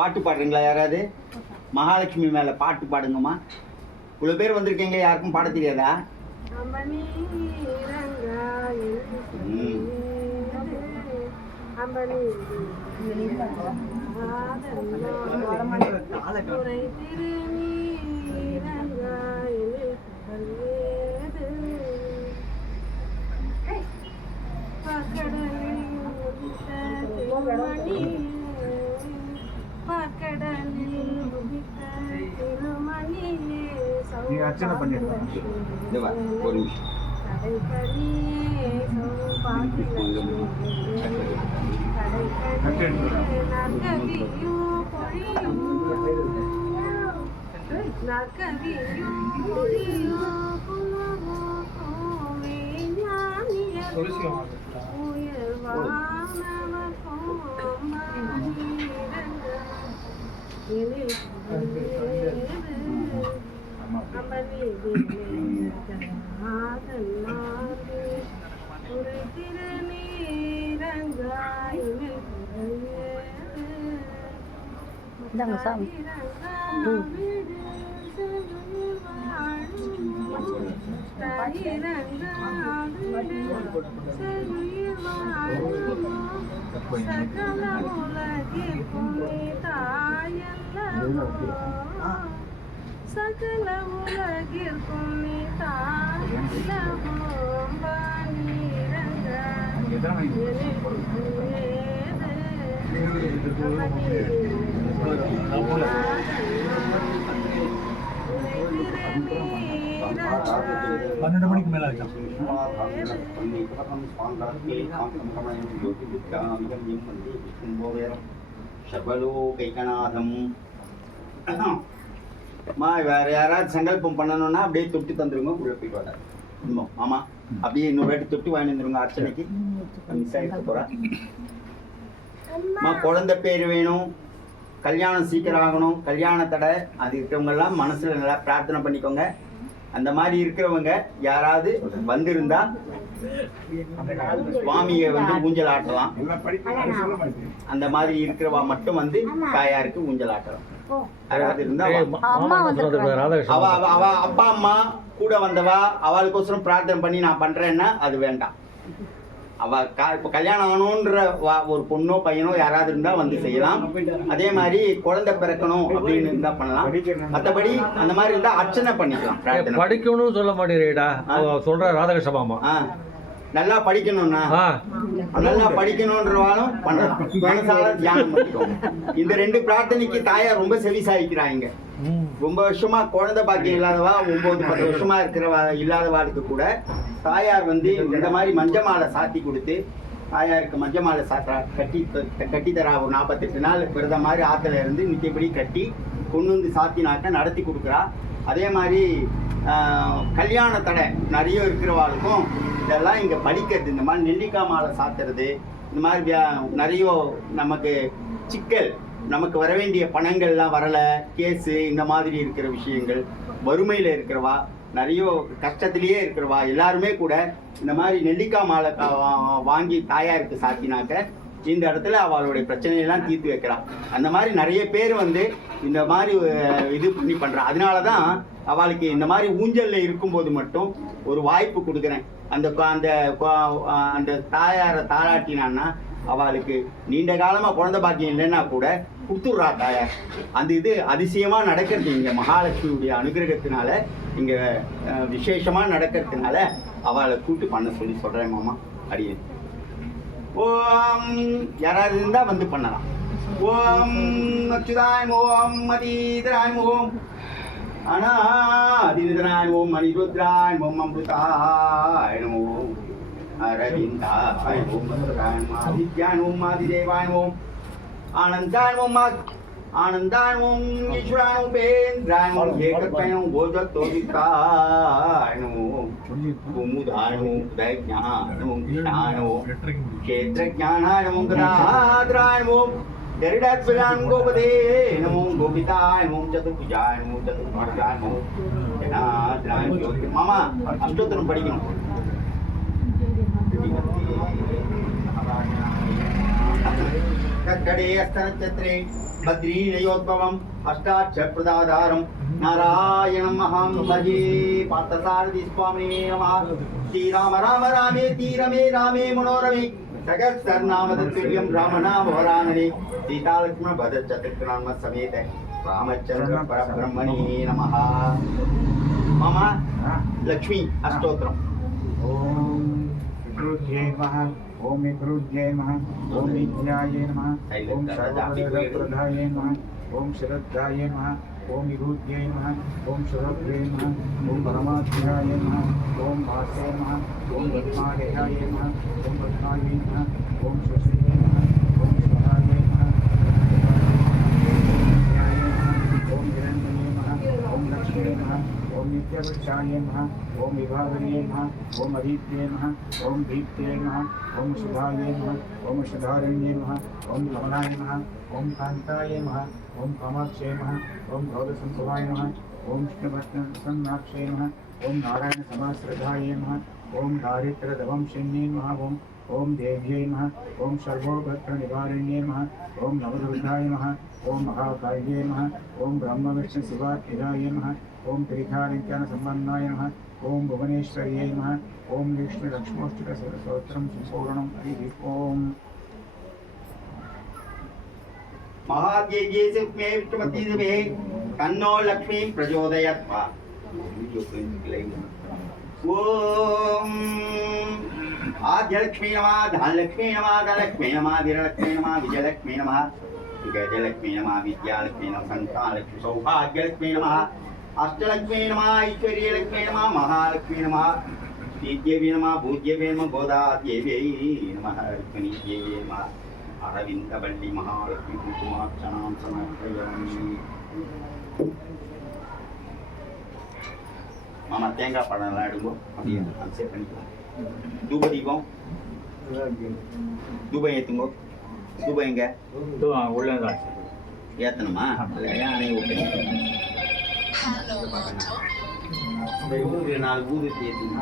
பாட்டு பாடுறீங்களா யாராவது? மகாலட்சுமி மேலே பாட்டு பாடுங்கம்மா. இவ்வளோ பேர் வந்திருக்கீங்க, யாருக்கும் பாட தெரியாதா? அர்ச்சனை பண்ணிடுறேன். ஒரு நிமிஷம். இந்தாங்க சாமி. சகல உலகிற்கும் நீ பன்னெண்டு மணிக்கு மேல ஆச்சா? சபலோகைகநாதம். வேற யாராவது சங்கல்பம் பண்ணணும்னா அப்படியே தொட்டு தந்துருங்க, உள்ள போயிட்டு வர. ஆமா, அப்படியே இன்னொரு வாட்டி தொட்டு வாங்கி வந்துருங்க. அர்ச்சனைக்கு மிஸ் ஆகிட்டு போறேன். குழந்தை பேர் வேணும், கல்யாணம் சீக்கிரம் ஆகணும், கல்யாண தடை அது இருக்கிறவங்க எல்லாம் மனசுல நல்லா பிரார்த்தனை பண்ணிக்கோங்க. அந்த மாதிரி இருக்கிறவங்க யாராவது வந்திருந்தா சுவாமியை வந்து ஊஞ்சல் ஆட்டலாம். அந்த மாதிரி இருக்கிறவா மட்டும் வந்து தாயாருக்கு ஊஞ்சல் ஆட்டலாம். யாராவது இருந்தா அவ அப்பா அம்மா கூட வந்தவா அவளுக்கோசரம் பிரார்த்தனை பண்ணி நான் பண்றேன்னா அது வேண்டாம். அவ இப்போ கல்யாணம் ஆகணுன்ற ஒரு பொண்ணோ பையனோ யாராவது இருந்தா வந்து செய்யலாம். அதே மாதிரி குழந்தை பிறக்கணும் அப்படின்னு இருந்தா பண்ணலாம். மற்றபடி அந்த மாதிரி இருந்தா அர்ச்சனை பண்ணிக்கலாம். படிக்கணும்னு சொல்ல மாட்டேறா சொல்ற ராதாகிருஷ்ண மாமா. நல்லா படிக்கணும்னா நல்லா படிக்கணும்ன்றவாலும் பண்ணலாம். மனசால தியானம் பண்ணிக்கோங்க. இந்த ரெண்டு பிரார்த்தனைக்கு தாயார் ரொம்ப செவிசாய்க்கிறாங்க. ரொம்ப வருஷமா குழந்தை பாக்கியம் இல்லாதவா 9-10 வருஷமா இருக்கிறவா இல்லாதவாளுக்கு கூட தாயார் வந்து இந்த மாதிரி மஞ்ச மாலை சாத்தி கொடுத்து தாயாருக்கு மஞ்ச மாலை சாத்தா கட்டி தரா. ஒரு 48 நாள் விரத மாதிரி ஆத்துல இருந்து நித்தியப்படி கட்டி கொண்டு வந்து சாத்தினாக்க நடத்தி கொடுக்குறா. அதே மாதிரி கல்யாண தடை நிறைய இருக்கிறவாளுக்கும் இதெல்லாம் இங்கே படிக்கிறது, இந்த மாதிரி நெல்லிக்காய் மாலை சாத்துறது, இந்த மாதிரி நிறைய நமக்கு சிக்கல், நமக்கு வர வேண்டிய பணங்கள்லாம் வரலை, கேஸு, இந்த மாதிரி இருக்கிற விஷயங்கள், வறுமையில் இருக்கிறவா, நிறைய கஷ்டத்திலேயே இருக்கிறவா எல்லாருமே கூட இந்த மாதிரி நெல்லிக்காய் மாலை வாங்கி தாயாருக்கு சாத்தினாக்க இந்த இடத்துல அவளுடைய பிரச்சனையெல்லாம் தீர்த்து வைக்கிறான். அந்த மாதிரி நிறைய பேர் வந்து இந்த மாதிரி இது பண்ணி பண்ணுறான். அதனால தான் அவளுக்கு இந்த மாதிரி ஊஞ்சலில் இருக்கும்போது மட்டும் ஒரு வாய்ப்பு கொடுக்குறேன். அந்த அந்த அந்த தாயாரை தாளாட்டினான்னா அவளுக்கு நீண்ட காலமாக குழந்தை பாக்கியம் இல்லைன்னா கூட கொடுத்துட்றா தாயார். அந்த இது அதிசயமாக நடக்கிறது இங்கே மகாலட்சுமியுடைய அனுகிரகத்தினால, இங்கே விசேஷமாக நடக்கிறதுனால அவளை கூட்டு பண்ண சொல்லி சொல்கிறேன் மாமா. அடியே ஓம் யாராவது இருந்தால் வந்து பண்ணலாம். ஓம் அச்சுதாய் ஓம் மதீதராய் ஓம் அனாதிதராய் ஓம் மணிருத்ராய் ஓம் அமிர்தாய் ஓம் அரவிந்தாய் ஓம் மதுராய் ஆதித்யாய் ஓம் ஆதிதேவாய் ஓம் ஆனந்தாய் ஓம் ஆனந்தாய் ஓம் ஈஸ்வராய் ஓம் பேந்திராய் ஓம் ஏகத்வய் ஓம் கோஜத்தோதிதாய் ஓம் குமுதாய் ஓம் உதயஞான ஓம் கிருஷ்ணாய ஓம் க்ஷேத்ரஞானாய ஓம் கதாத்ராய் ஓம் கருடாத்வயான் கோபதே நமோ கோபிதாய் ஓம் சதுர்புஜாய் ஓம் சதுர்பாடாய் ஓம் ஜனாத்ராய் ஜோதி. மாமா அஷ்டோத்திரம் படிக்கணும். கட்டடே அஸ்த நட்சத்திரே बद्रीनयोद्भवम् अष्टाक्षरप्रदाधारं नारायणं महां भजे पार्थसारथि स्वामिने नमः। श्रीराम राम रामेति रमे रामे मनोरमे सहस्रनाम तत्तुल्यं रामनाम वरानने सीतालक्ष्मण भरतशत्रुघ्न समेत रामचंद्र परब्रह्मणे नमः। मम लक्ष्मी अष्टोत्तरम्। ओम विकृत्यै नमः, ओम विकृत्यै नमः, ओम विद्यायै नमः, ओम सर्वप्रदायै नमः, ओम शरद्धायै नमः, ओम विभूत्यै नमः, ओम शरद्ध्यै नमः, ओम परमाध्यायै नमः, ओम भास्ये नमः, ओम पद्मालयाय नमः, ओम पद्मायै नमः, ओम सुश्रीयै नमः, ओम स्वाहायै नमः, ओम हिरण्मये नमः, ओम लक्ष्मी नमः, ओम नित्यवृक्षाय नमः, ओम विभावर्ये नमः, ओम अदित्ये नमः, ओम दीप्त्ये नमः, ओम शुभाय नमः, ओम शुभारण्ये नमः, ओम कमलाय नमः, ओम कांताय नमः, ओम कामाक्षे नमः, ओम गौरसंभवाय नमः, ओम विष्णुभट्टसन्नाक्षे नमः, ओम नारायण समाश्रदाय नमः, ओम दारिद्र्यदवंशिन्ये नमः, ओम देव्यै नमः, ओम सर्वोपद्रवनिवारिण्ये नमः, ओम नवदुर्गाय नमः, ओम महाकाल्ये नमः, ओम ब्रह्म विष्णु शिवात्मिकाय नमः, ओम त्रिकालिज्ञान संबन्धाय नमः, ओम भुवनेश्वर्यै नमः, ओम विष्णु लक्ष्मोष्टकस्तोत्रं संपूर्णं हरिः ओम। महादेव्ये सुमे विष्णुपति देवे तन्नो लक्ष्मी प्रचोदयात्। ओम आद्यलक्ष्मी नमः, धनलक्ष्मी नमः, धनलक्ष्मी नमः, वीरलक्ष्मी नमः, विजयलक्ष्मी नमः, गजलक्ष्मी नमः, विद्यालक्ष्मी नमः, संतानलक्ष्मी सौभाग्यलक्ष्मी नमः, अष्टलक्ष्मी नमः, ऐश्वर्यलक्ष्मी नमः, महालक्ष्मी नमः, विद्यादेवी नमः, भूदेवी नमः, गोदादेवी नमः, रुक्मिणीदेवी नमः, अरविंदवल्ली महालक्ष्मी कुमार्चनां समर्पयामि। மாமா தேங்காய் பழம்லாம் எடுக்கும் அப்படியே அன்செட் பண்ணிக்கலாம். தூபதீபம் தூபம் ஏற்றுங்கோ. தூபம் எங்க உள்ளதான் ஏற்றணுமா? அணை விட்டு 4 ஊதுபத்தி ஏற்றுங்க.